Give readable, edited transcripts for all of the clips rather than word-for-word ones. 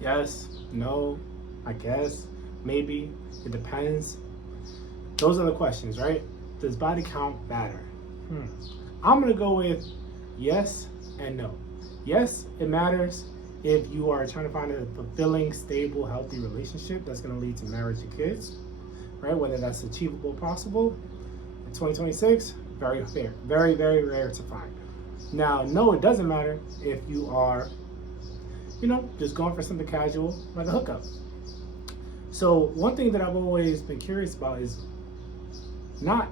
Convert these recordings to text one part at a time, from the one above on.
Yes, no, I guess, maybe, it depends. Those are the questions, right? Does body count matter? Hmm. I'm gonna go with yes and no. Yes, it matters if you are trying to find a fulfilling, stable, healthy relationship that's gonna lead to marriage and kids, right? Whether that's achievable, possible in 2026, very fair, very, very rare to find. Now, no, it doesn't matter if you are, just going for something casual like a hookup. So, one thing that I've always been curious about is not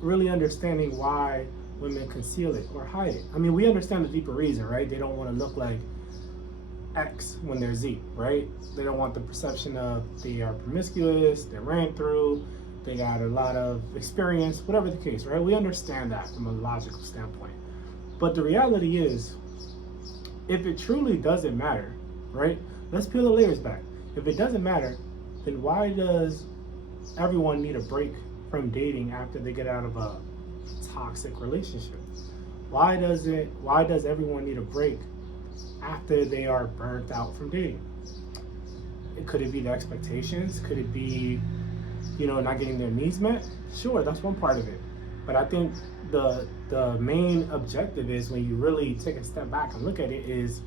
really understanding why women conceal it or hide it. I mean, we understand the deeper reason, right? They don't want to look like X when they're Z, right? They don't want the perception of they are promiscuous, they ran through, they got a lot of experience, whatever the case, right? We understand that from a logical standpoint. But the reality is, if it truly doesn't matter, right? Let's peel the layers back. If it doesn't matter, then why does everyone need a break from dating after they get out of a toxic relationship? Why does everyone need a break after they are burnt out from dating? Could it be the expectations? Could it be, not getting their needs met? Sure, that's one part of it. But I think the main objective is, when you really take a step back and look at it, is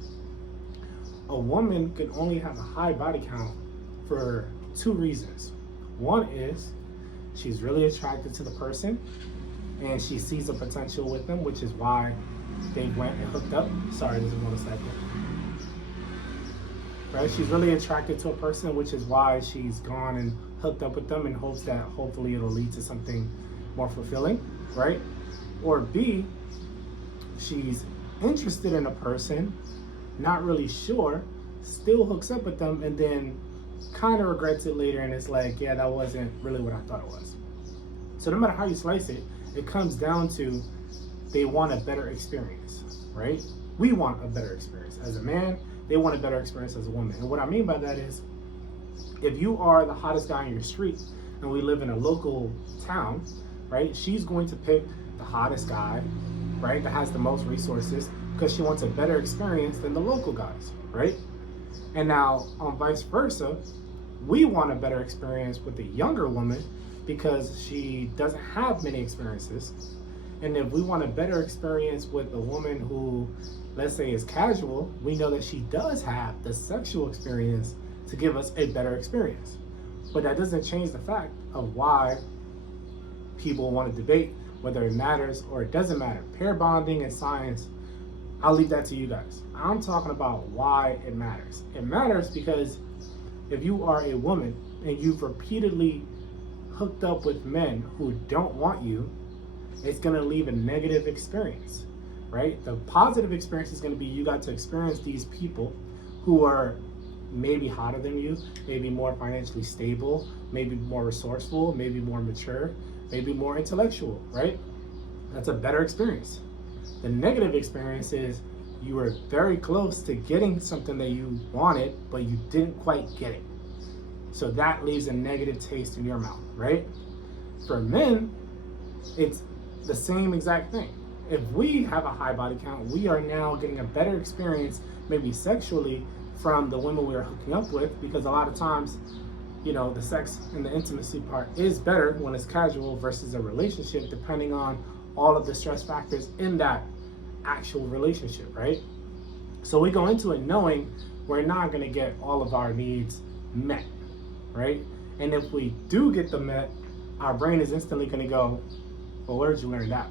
a woman can only have a high body count for two reasons. One is she's really attracted to the person and she sees a potential with them, which is why they went and hooked up. Sorry, there's a motorcycle. Right? She's really attracted to a person, which is why she's gone and hooked up with them in hopes that hopefully it'll lead to something more fulfilling, right? Or B, she's interested in a person, not really sure, still hooks up with them, and then kind of regrets it later, and it's like, yeah, that wasn't really what I thought it was. So no matter how you slice it, it comes down to they want a better experience, right? We want a better experience. As a man, they want a better experience as a woman. And what I mean by that is, if you are the hottest guy on your street and we live in a local town, right, she's going to pick the hottest guy, right, that has the most resources, because she wants a better experience than the local guys, right? And now, on vice versa, we want a better experience with the younger woman because she doesn't have many experiences. And if we want a better experience with a woman who, let's say, is casual, we know that she does have the sexual experience to give us a better experience. But that doesn't change the fact of why people want to debate whether it matters or it doesn't matter. Pair bonding and science, I'll leave that to you guys. I'm talking about why it matters. It matters because if you are a woman and you've repeatedly hooked up with men who don't want you, it's going to leave a negative experience, right? The positive experience is going to be you got to experience these people who are maybe hotter than you, maybe more financially stable, maybe more resourceful, maybe more mature, maybe more intellectual, right? That's a better experience. The negative experience is you were very close to getting something that you wanted, but you didn't quite get it. So that leaves a negative taste in your mouth, right? For men, it's the same exact thing. If we have a high body count, we are now getting a better experience, maybe sexually, from the women we are hooking up with, because a lot of times, the sex and the intimacy part is better when it's casual versus a relationship, depending on all of the stress factors in that actual relationship, right? So we go into it knowing we're not going to get all of our needs met, right? And if we do get them met, our brain is instantly going to go, well, where did you learn that?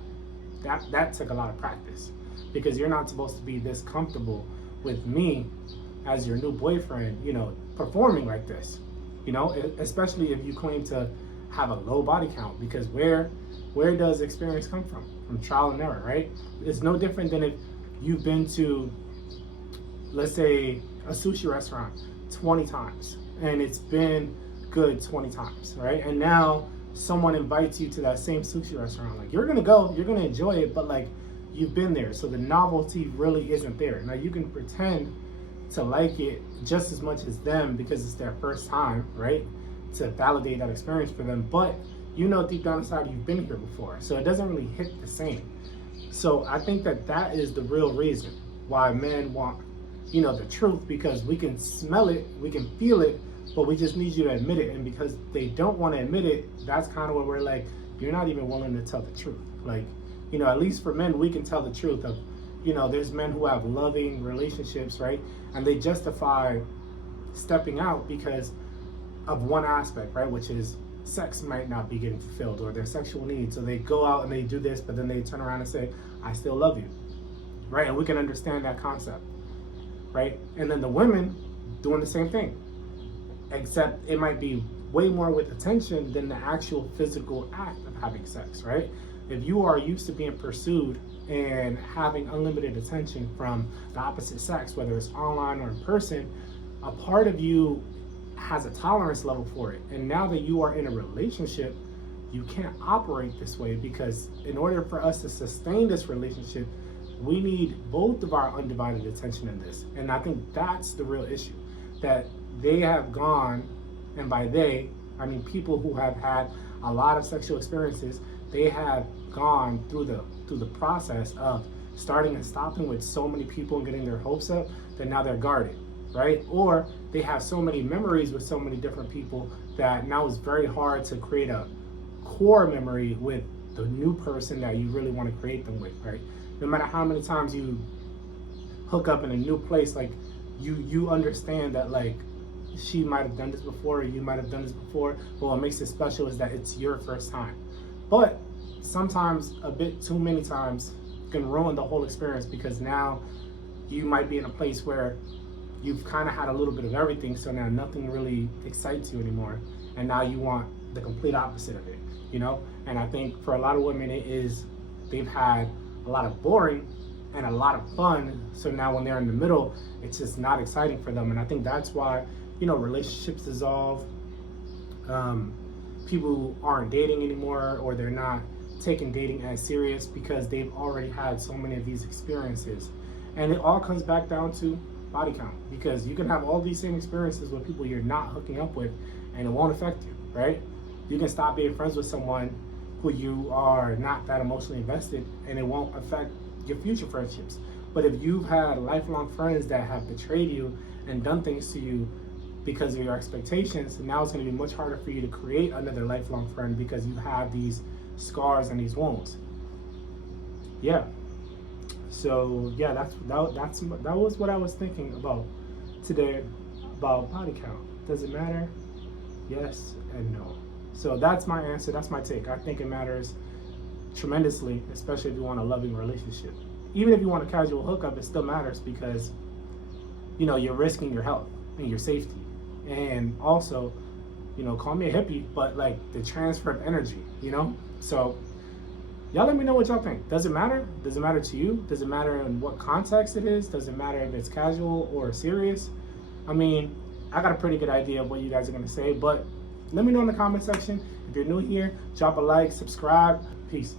That took a lot of practice, because you're not supposed to be this comfortable with me as your new boyfriend, performing like this, especially if you claim to have a low body count, because where does experience come from? From trial and error, right? It's no different than if you've been to, let's say, a sushi restaurant 20 times and it's been good 20 times, right? And now someone invites you to that same sushi restaurant. Like, you're gonna go, you're gonna enjoy it, but like, you've been there, so the novelty really isn't there. Now you can pretend to like it just as much as them because it's their first time, right? To validate that experience for them, but deep down inside you've been here before, so it doesn't really hit the same. So I think that is the real reason why men want the truth, because we can smell it, we can feel it, but we just need you to admit it. And because they don't want to admit it, that's kind of where we're like, you're not even willing to tell the truth. Like, at least for men, we can tell the truth of, there's men who have loving relationships, right? And they justify stepping out because of one aspect, right? Which is sex might not be getting fulfilled, or their sexual needs. So they go out and they do this, but then they turn around and say, I still love you, right? And we can understand that concept, right? And then the women doing the same thing, except it might be way more with attention than the actual physical act of having sex, right? If you are used to being pursued and having unlimited attention from the opposite sex, whether it's online or in person, a part of you has a tolerance level for it. And now that you are in a relationship, you can't operate this way, because in order for us to sustain this relationship, we need both of our undivided attention in this. And I think that's the real issue, that they have gone, and by they, I mean people who have had a lot of sexual experiences, they have gone through the process of starting and stopping with so many people and getting their hopes up that now they're guarded, right? Or they have so many memories with so many different people that now it's very hard to create a core memory with the new person that you really want to create them with, right? No matter how many times you hook up in a new place, like you understand that, like, she might have done this before, or you might have done this before, but what makes it special is that it's your first time. But sometimes a bit too many times can ruin the whole experience, because now you might be in a place where you've kind of had a little bit of everything, so now nothing really excites you anymore, and now you want the complete opposite of it, And I think for a lot of women, they've had a lot of boring and a lot of fun, so now when they're in the middle, it's just not exciting for them. And I think that's why relationships dissolve, people aren't dating anymore, or they're not taking dating as serious because they've already had so many of these experiences. And it all comes back down to body count, because you can have all these same experiences with people you're not hooking up with and it won't affect you, right? You can stop being friends with someone who you are not that emotionally invested, and it won't affect your future friendships. But if you've had lifelong friends that have betrayed you and done things to you because of your expectations, now it's going to be much harder for you to create another lifelong friend, because you have these scars and these wounds. Yeah. So yeah, that was what I was thinking about today, about body count. Does it matter? Yes and no. So that's my answer. That's my take. I think it matters tremendously, especially if you want a loving relationship. Even if you want a casual hookup, it still matters, because you're risking your health and your safety. And also, call me a hippie, but like the transfer of energy, So y'all let me know what y'all think. Does it matter? Does it matter to you? Does it matter in what context it is? Does it matter if it's casual or serious? I mean, I got a pretty good idea of what you guys are going to say, but let me know in the comment section. If you're new here, drop a like, subscribe. Peace.